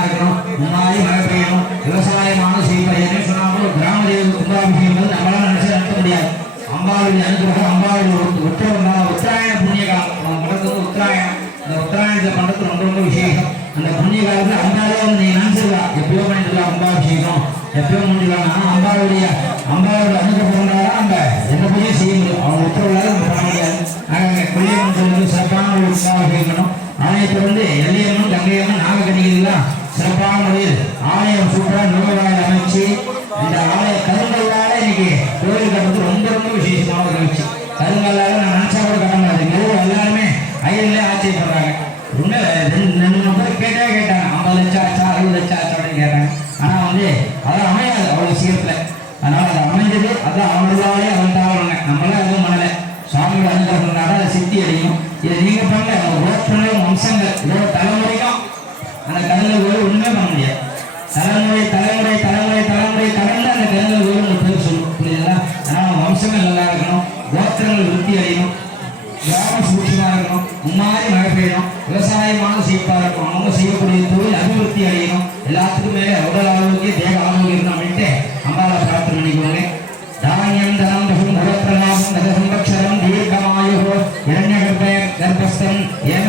இருக்கணும் முன்னாடி மழை பெய்யணும் விவசாயமான செய்யணும் சொன்னாலும் கிராம தேவ கும்பாபிஷேகம் நம்மளால நினைச்சு நடத்த முடியாது அம்பாவுடைய அனுகிரகம் அம்பாவுடைய உத்தரவு உத்தராயண புண்ணிய காலம் நம்ம உத்தராயணம் அந்த உத்தராயணத்தை பண்றது ரொம்ப ரொம்ப விசேஷம் அந்த புண்ணிய காலத்துல அம்பாவே நீ நினைச்சிருக்கா எப்பயோ பண்ணிருக்கலாம் அம்பாபிஷேகம் எப்பயோ பண்ணிருக்கலாம் ஆனா அம்பாவுடைய அம்பாவுடைய அனுகிரகம் இருந்தாலும் எந்த பூஜையும் செய்ய முடியும் முறையில் ஆலயம் சூப்பரா நுழைவாயில் அமைச்சு இந்த ஆலய கருங்கல்லால இன்னைக்கு கோயில் கட்டுறது ரொம்ப ரொம்ப விசேஷமான ஒரு நிகழ்ச்சி. கருங்கல்லால நான் நினைச்சா கூட கட்ட முடியாது. எல்லாம் எல்லாருமே ஐயர்ல ஆச்சரியப்படுறாங்க. உண்மை ரெண்டு ரெண்டு பேர் கேட்டே கேட்டாங்க. ஐம்பது லட்சம் ஆச்சா அறுபது லட்சம் ஆச்சா அப்படின்னு கேட்டாங்க. ஆனா வந்து அதெல்லாம் அமையாது அவ்வளவு சீக்கிரத்துல அதனால அது அமைஞ்சது அதான் அவர்களாலே அவன் தாவலுங்க நம்மளாம் எதுவும் பண்ணல. சுவாமியோட அனுகிரகம்னால சித்தி அடையும். இதை நீங்க பண்ணல உங்க கோத்திரம் கிராம சுற்றுலா இருக்கணும். மும்மாரி மழை பெய்யணும். விவசாயமான சீப்பாக இருக்கணும். அவங்க செய்யக்கூடிய தொழில் அபிவிருத்தி அடையணும். எல்லாத்துக்கும் மேலே உடல் ஆரோக்கியம் தேக ஆரோக்கியம் இருக்கணும் அப்படின்ட்டு அம்பாவை பிரார்த்தனை பண்ணிக்கோங்க தானியம் தனம் பகும் நகப்பிரலாபம் நக சம்பக்ஷரம் தீர்க்கமாயுகோ இரண்ய கர்ப்பய கர்ப்பஸ்தம் ஏம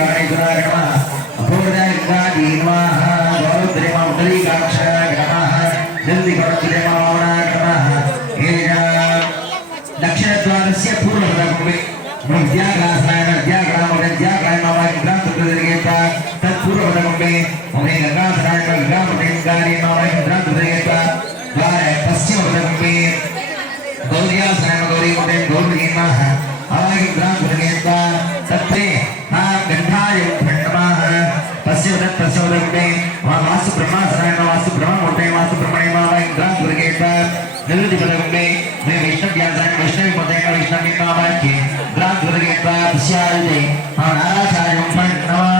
पश्चिमसाकाय दक्षिणद्वारस्य पूर्वभागे विद्याग्रासनाय विद्याग्राम विद्याग्राम तत्पूर्वभागे ओमे गंगासनाय பிரமாயத்தே வாசு பிரமா சரண வாசு பிரமா முட்டை வாசு பிரமணியமாக இந்திரா துர்கேட்டார் நிறுத்தி பதகுண்டே மே விஷ்ணு வியாசன் விஷ்ணு பதேன விஷ்ணு மாமாக்கி இந்திரா துர்கேட்டார் சியாலே அவன் ஆராசாரம் பண்ணவா